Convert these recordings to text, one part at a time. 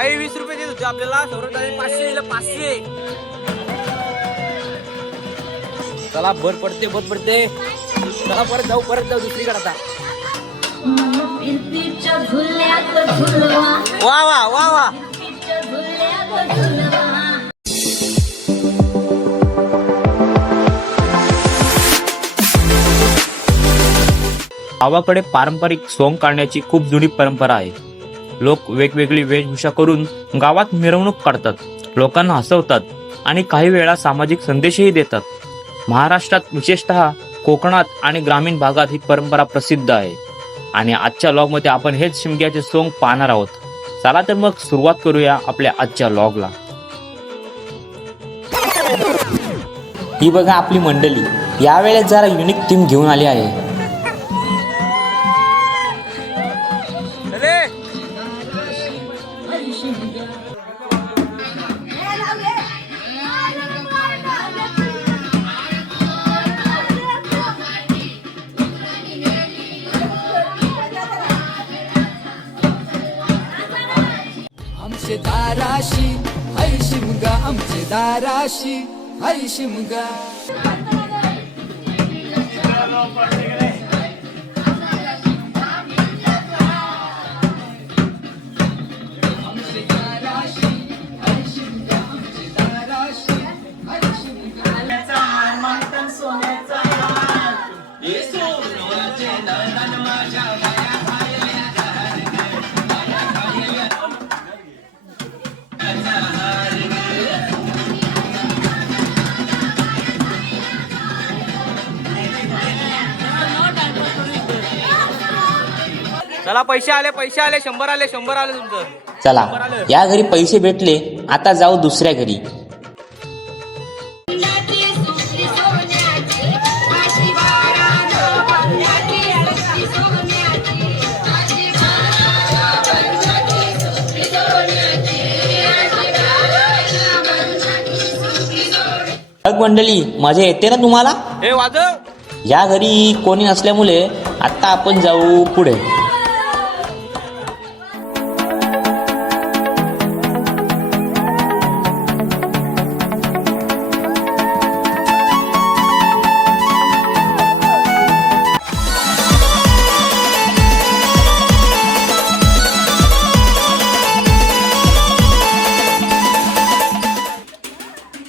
काही 20 रुपये देत होते आपल्याला. सौरभदाने 500 दिलं, 500. चला भर पडते. चला परत जाऊ दुसरीकडे आता. वा वा वा वा. गावाकडे पारंपरिक सोंग काढण्याची खूप जुनी परंपरा आहे. लोक वेगवेगळी वेशभूषा करून गावात मिरवणूक काढतात, लोकांना हसवतात आणि काही वेळा सामाजिक संदेशही देतात. महाराष्ट्रात विशेषतः कोकणात आणि ग्रामीण भागात ही परंपरा प्रसिद्ध आहे. आणि आजच्या लॉगमध्ये आपण हेच शिमग्याचे सोंग पाहणार आहोत. चला तर मग सुरुवात करूया आपल्या आजच्या लॉगला. ही बघा आपली मंडळी यावेळेस जरा युनिक थीम घेऊन आली आहे. आमचे दाराशी हरी शिमगा, आमचे दाराशी हरी शिमगा. चला पैसे आले 100 आले तुमचं. चला या घरी पैसे भेटले, आता जाऊ दुसऱ्या घरी. मंडळी मजा येते ना तुम्हाला? हे वाजव. या घरी कोणी नसल्यामुळे आता आपण जाऊ पुढे.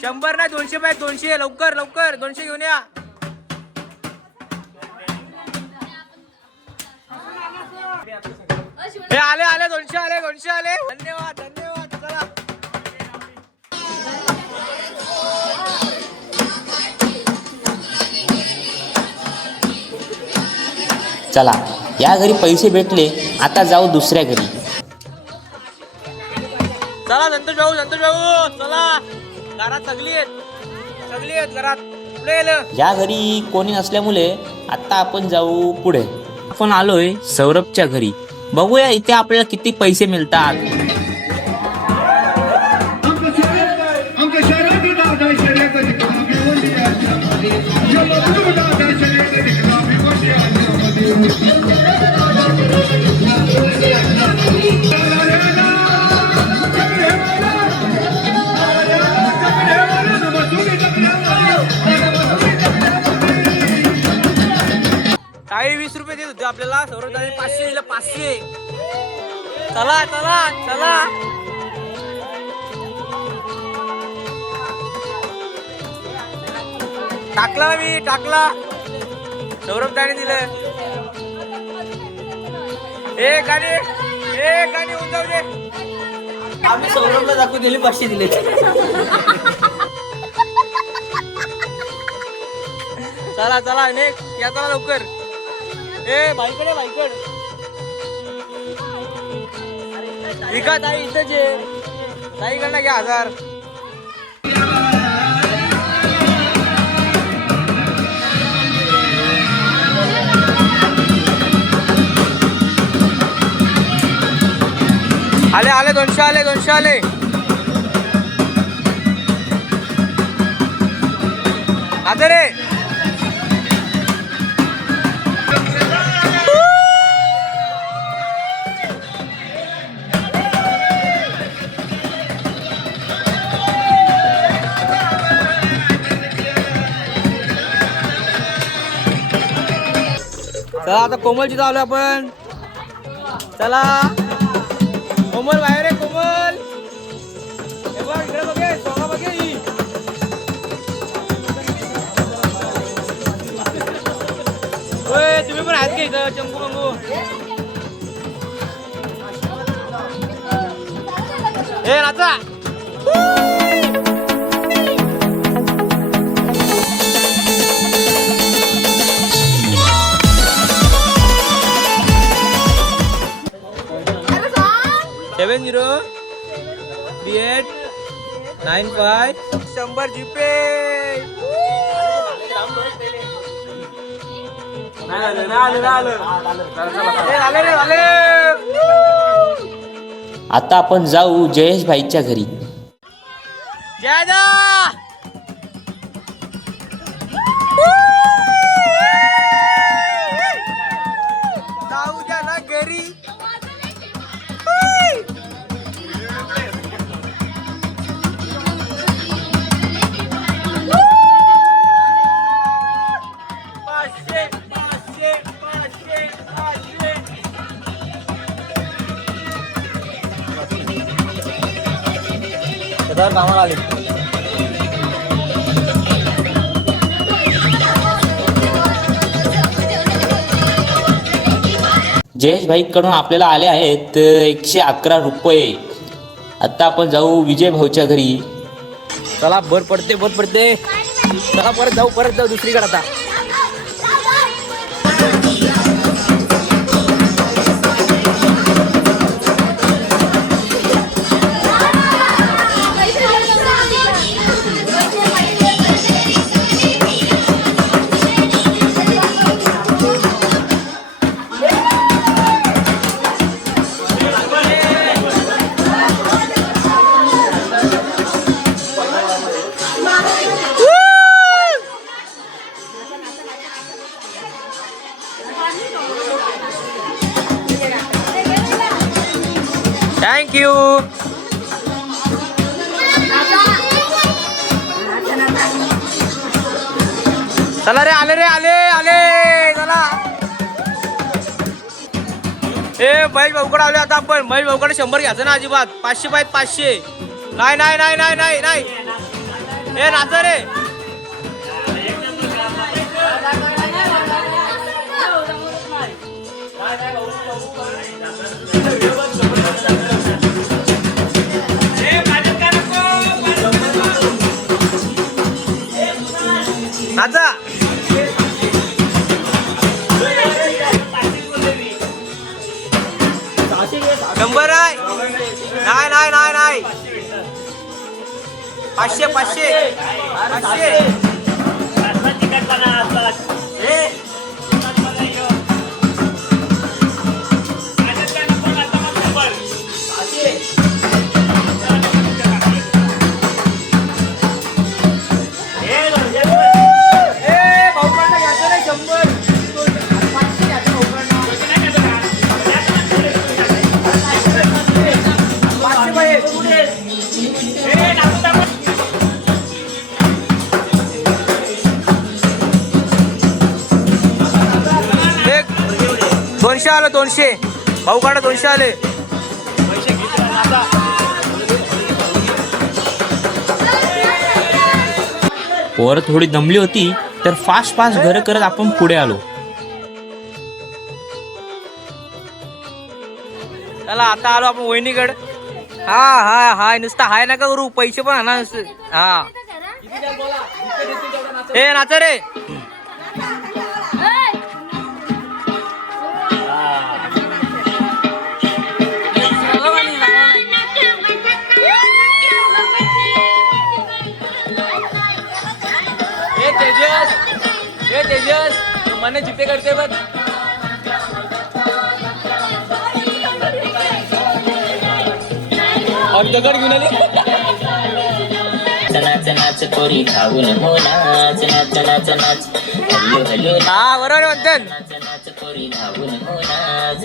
शंभर नाही 200 पाहिजे, 200. लवकर 200 घेऊन या. हे आले 200 आले. धन्यवाद. चला या घरी पैसे भेटले, आता जाऊ दुसऱ्या घरी. चला संतोष भाऊ चला. घरात सगळी आहेत घरात. पुढे गेलं. या घरी कोणी नसल्यामुळे आता आपण जाऊ पुढे. आपण आलोय सौरभच्या घरी. बघूया इथे आपल्याला किती पैसे मिळतात. काही 20 रुपये देत होते आपल्याला. सौरभदाने 500 दिलं, 500. चला. टाकला. सौरभदाने दिलं. ए गाडी होऊन जाऊ दे. आम्ही सौरभला दाखवू दिले, 500 दिले. चला या चला लवकर. ए बाईकडे विका ताई इथंच आहे. ताईकडनं घ्या 1000. आले 200 आले. आता रे चला आता कोमलची चालू आपण. चला कोमल बाहेर आहे. कोमल हे बघ इकडे बघे सोगा बघे ही. ओय तुम्ही पण आहेत का इथं चंपू बंगू. ए नाचा. सेवन 03895 100 जीपे. आता आपण जाऊ जयेश भाईच्या घरी. जयदा जाऊ द्या ना घरी. कामाला आले. जयेश भाई कडून आपल्याला आले आहेत 111 रुपये. आता आपण जाऊ विजय भाऊच्या घरी. चला बर पडते. चला परत जाऊ दुसरीकडे आता. थँक्यू. चला रे आले चला. ए महेश भाऊकडे आले आता आपण. महेश भाऊकडे 100 घ्यायचं ना अजिबात. 500 पाहिजे 500. नाही. ए नाचा रे. नाचा. 100 नाही. 500. आलं 200. भाऊ काढा 200 आले. पोरं थोडी दमली होती तर फास्ट घर करत आपण पुढे आलो. चला आता आलो आपण वहिनीकडे. हाय नुसता हाय नका करू. पैसे पण आणा नुसते. हा ए नाचा रे. तेजस मने जीपे करते बघ. और दगड घेऊन आली. नाच पोरी खाऊन हो नाच. हॅलो हा बरोबर म्हणतात. नाच पोरी खाऊन हो नाच.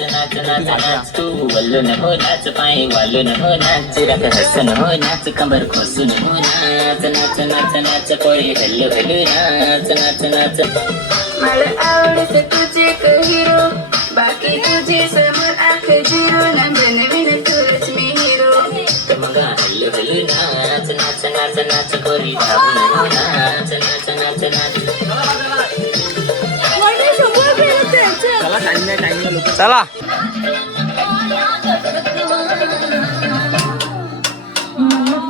तू वल्लून हो नाच. पाय वालून हो नाच. रख हसन हो नाच. कंबर खोसून हो नाच. पोरी हॅलो नाच. मला आवडते तुझे हिरो बाकी तुझे समोर आखे झिरो न बनवीन तुझ मी हिरो तर मग हल्लू हल्लू नाच नाच नाच नाच पोरी धावून हो नाच नाच नाच नाच चला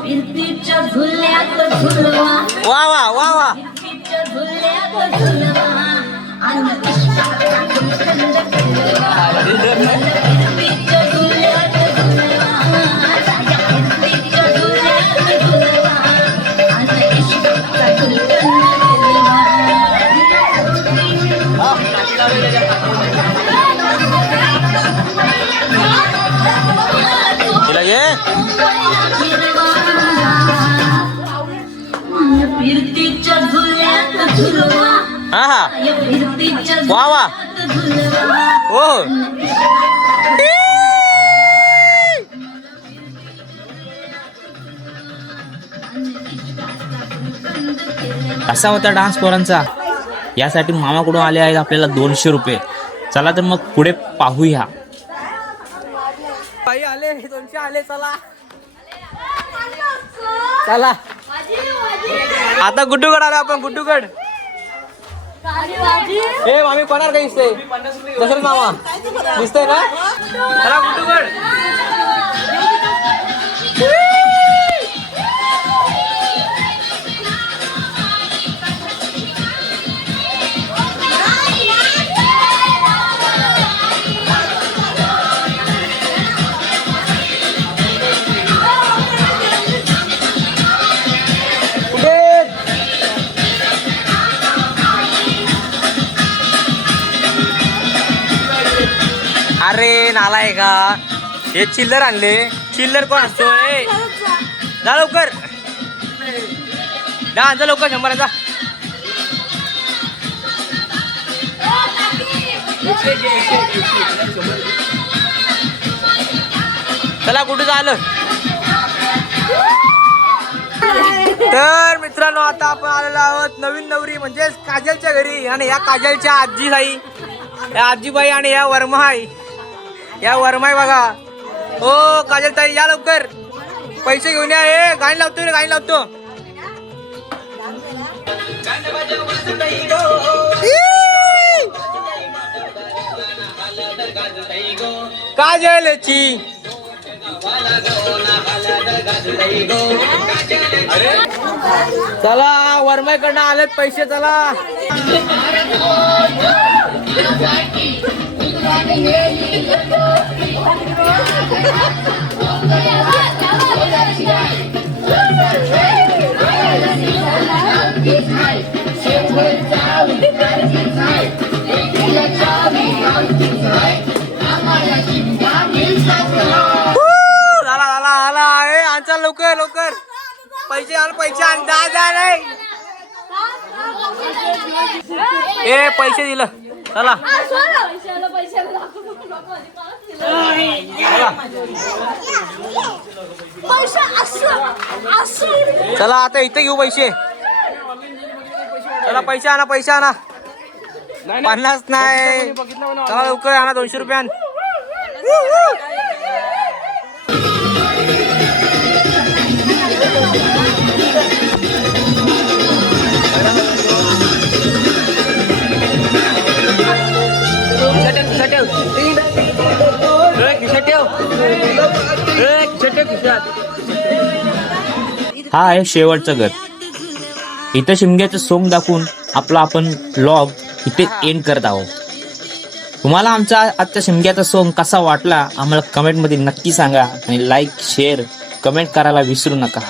फिरतीच्या झुल्यात झुलवा वा वा वा वा फिरतीच्या झुल्यात झुलवा आणि इष्टाचा गुलकंद फिरवा फिरतीच्या झुल्यात झुलवा फिरतीच्या झुल्यात झुलवा आणि इष्टाचा गुलकंद तिला ये फिरतीच्या झुल्यात झुलवा हा हा फिरतीच्या वा वा झुल्यात हो असा होता डान्स पोरांचा. यासाठी मामाकडून आले आहेत आपल्याला 200 रुपये. चला तर मग पुढे पाहूया. बाई आले 200 आले. चला चला आता गुड्डूगड आलो आपण. गुड्डूगड ए मामी कोणार काही दिसते दसरथ मामा दिसतंय ना. चला गुड्डूगड अरे नालाय का हे चिल्लर आणले. चिल्लर कोण असतो जा लवकर जा लवकर 100 चला कुठे झालं. तर मित्रांनो आता आपण आलेलो आहोत नवीन नवरी म्हणजेच काजलच्या घरी. आणि या काजलच्या आजीबाई या आजीबाई आणि या वर्माई या वर्माई बघा. हो काजल ताई या लवकर पैसे घेऊन या. हे गाणी लावतो रे गाणी लावतो. काजलची चला वर्माईकडनं आलेत पैसे. चला आला लवकर लवकर पैसे आण जा नाही. ए पैसे दिलं. चला चला आता इथे घेऊ पैसे. चला पैसे आणा 50 नाही. चला लवकर आणा 200 रुपये आण. हा आहे शेवटचं घर. इथं शिमग्याचं सोंग दाखवून आपण व्लॉग इथे एंड करत आहोत. तुम्हाला आमचा आजचा शिमग्याचा सोंग कसा वाटला आम्हाला कमेंटमध्ये नक्की सांगा. आणि लाईक शेअर कमेंट करायला विसरू नका.